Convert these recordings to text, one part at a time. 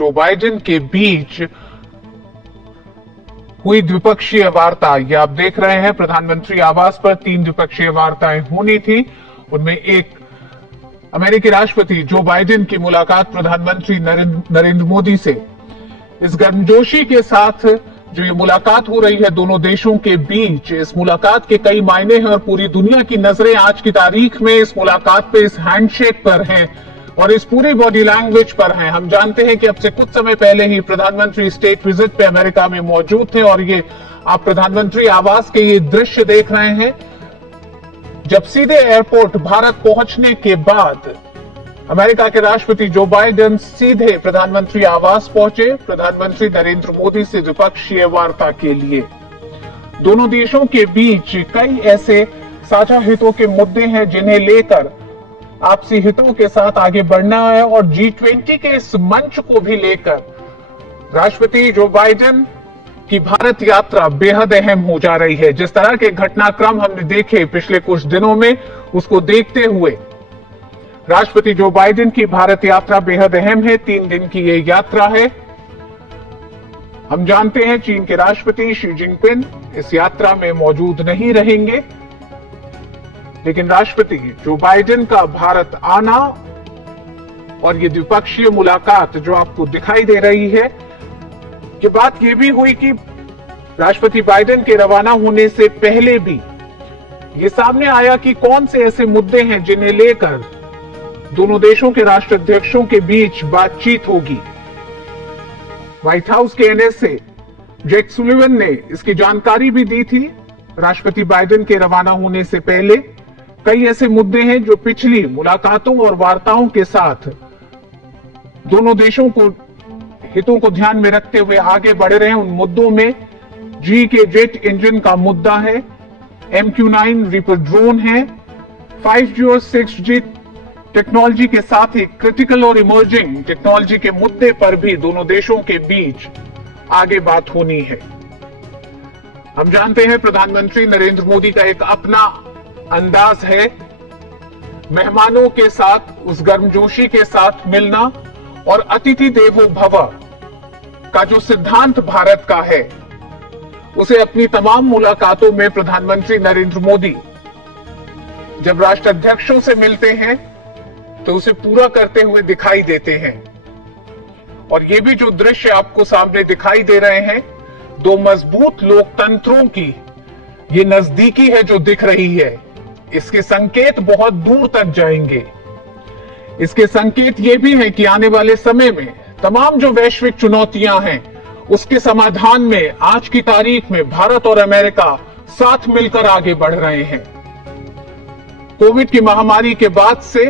Joe Biden के बीच हुई द्विपक्षीय वार्ता, ये आप देख रहे हैं। प्रधानमंत्री आवास पर 3 द्विपक्षीय वार्ताएं होनी थी। उनमें एक अमेरिकी राष्ट्रपति जो बाइडेन की मुलाकात प्रधानमंत्री नरेंद्र मोदी से, इस गर्मजोशी के साथ जो ये मुलाकात हो रही है दोनों देशों के बीच, इस मुलाकात के कई मायने हैं और पूरी दुनिया की नजरें आज की तारीख में इस मुलाकात पे, इस हैंडशेक पर हैं और इस पूरी बॉडी लैंग्वेज पर हैं। हम जानते हैं कि अब से कुछ समय पहले ही प्रधानमंत्री स्टेट विजिट पे अमेरिका में मौजूद थे और ये आप प्रधानमंत्री आवास के ये दृश्य देख रहे हैं। जब सीधे एयरपोर्ट भारत पहुंचने के बाद अमेरिका के राष्ट्रपति जो बाइडेन सीधे प्रधानमंत्री आवास पहुंचे प्रधानमंत्री नरेंद्र मोदी से द्विपक्षीय वार्ता के लिए। दोनों देशों के बीच कई ऐसे साझा हितों के मुद्दे हैं जिन्हें लेकर आपसी हितों के साथ आगे बढ़ना है और G20 के इस मंच को भी लेकर राष्ट्रपति जो बाइडेन की भारत यात्रा बेहद अहम हो जा रही है। जिस तरह के घटनाक्रम हमने देखे पिछले कुछ दिनों में, उसको देखते हुए राष्ट्रपति जो बाइडेन की भारत यात्रा बेहद अहम है। 3 दिन की ये यात्रा है। हम जानते हैं चीन के राष्ट्रपति शी जिनपिंग इस यात्रा में मौजूद नहीं रहेंगे, लेकिन राष्ट्रपति जो बाइडेन का भारत आना और ये द्विपक्षीय मुलाकात जो आपको दिखाई दे रही है, कि बात यह भी हुई कि राष्ट्रपति बाइडेन के रवाना होने से पहले भी ये सामने आया कि कौन से ऐसे मुद्दे हैं जिन्हें लेकर दोनों देशों के राष्ट्राध्यक्षों के बीच बातचीत होगी। व्हाइट हाउस के एनएसए जैक सुलिवन ने इसकी जानकारी भी दी थी। राष्ट्रपति बाइडेन के रवाना होने से पहले कई ऐसे मुद्दे हैं जो पिछली मुलाकातों और वार्ताओं के साथ दोनों देशों को हितों को ध्यान में रखते हुए आगे बढ़ रहे हैं। उन मुद्दों में जी के जेट इंजन का मुद्दा है, MQ-9 रीपर ड्रोन है, 5G और 6G टेक्नोलॉजी के साथ ही क्रिटिकल और इमर्जिंग टेक्नोलॉजी के मुद्दे पर भी दोनों देशों के बीच आगे बात होनी है। हम जानते हैं प्रधानमंत्री नरेंद्र मोदी का एक अपना अंदाज है मेहमानों के साथ उस गर्मजोशी के साथ मिलना और अतिथि देवो भव का जो सिद्धांत भारत का है, उसे अपनी तमाम मुलाकातों में प्रधानमंत्री नरेंद्र मोदी जब राष्ट्राध्यक्षों से मिलते हैं तो उसे पूरा करते हुए दिखाई देते हैं। और ये भी जो दृश्य आपको सामने दिखाई दे रहे हैं, 2 मजबूत लोकतंत्रों की ये नजदीकी है जो दिख रही है। इसके संकेत बहुत दूर तक जाएंगे। इसके संकेत ये भी हैं कि आने वाले समय में तमाम जो वैश्विक चुनौतियां हैं, उसके समाधान में आज की तारीख में भारत और अमेरिका साथ मिलकर आगे बढ़ रहे हैं। कोविड की महामारी के बाद से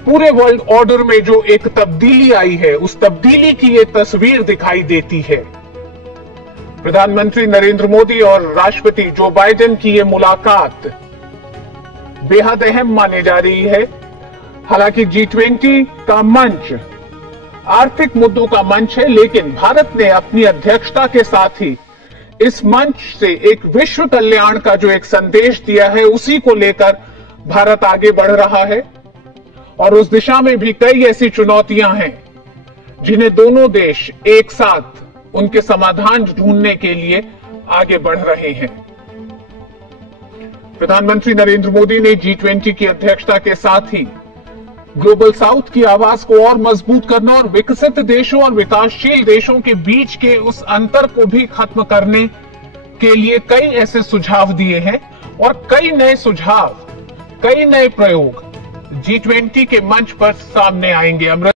पूरे वर्ल्ड ऑर्डर में जो एक तब्दीली आई है, उस तब्दीली की ये तस्वीर दिखाई देती है। प्रधानमंत्री नरेंद्र मोदी और राष्ट्रपति जो बाइडेन की ये मुलाकात बेहद अहम माने जा रही है। हालांकि G20 का मंच आर्थिक मुद्दों का मंच है, लेकिन भारत ने अपनी अध्यक्षता के साथ ही इस मंच से एक विश्व कल्याण का जो एक संदेश दिया है, उसी को लेकर भारत आगे बढ़ रहा है। और उस दिशा में भी कई ऐसी चुनौतियां हैं जिन्हें दोनों देश एक साथ उनके समाधान ढूंढने के लिए आगे बढ़ रहे हैं। प्रधानमंत्री नरेंद्र मोदी ने G20 की अध्यक्षता के साथ ही ग्लोबल साउथ की आवाज को और मजबूत करना और विकसित देशों और विकासशील देशों के बीच के उस अंतर को भी खत्म करने के लिए कई ऐसे सुझाव दिए हैं और कई नए सुझाव, कई नए प्रयोग G20 के मंच पर सामने आएंगे।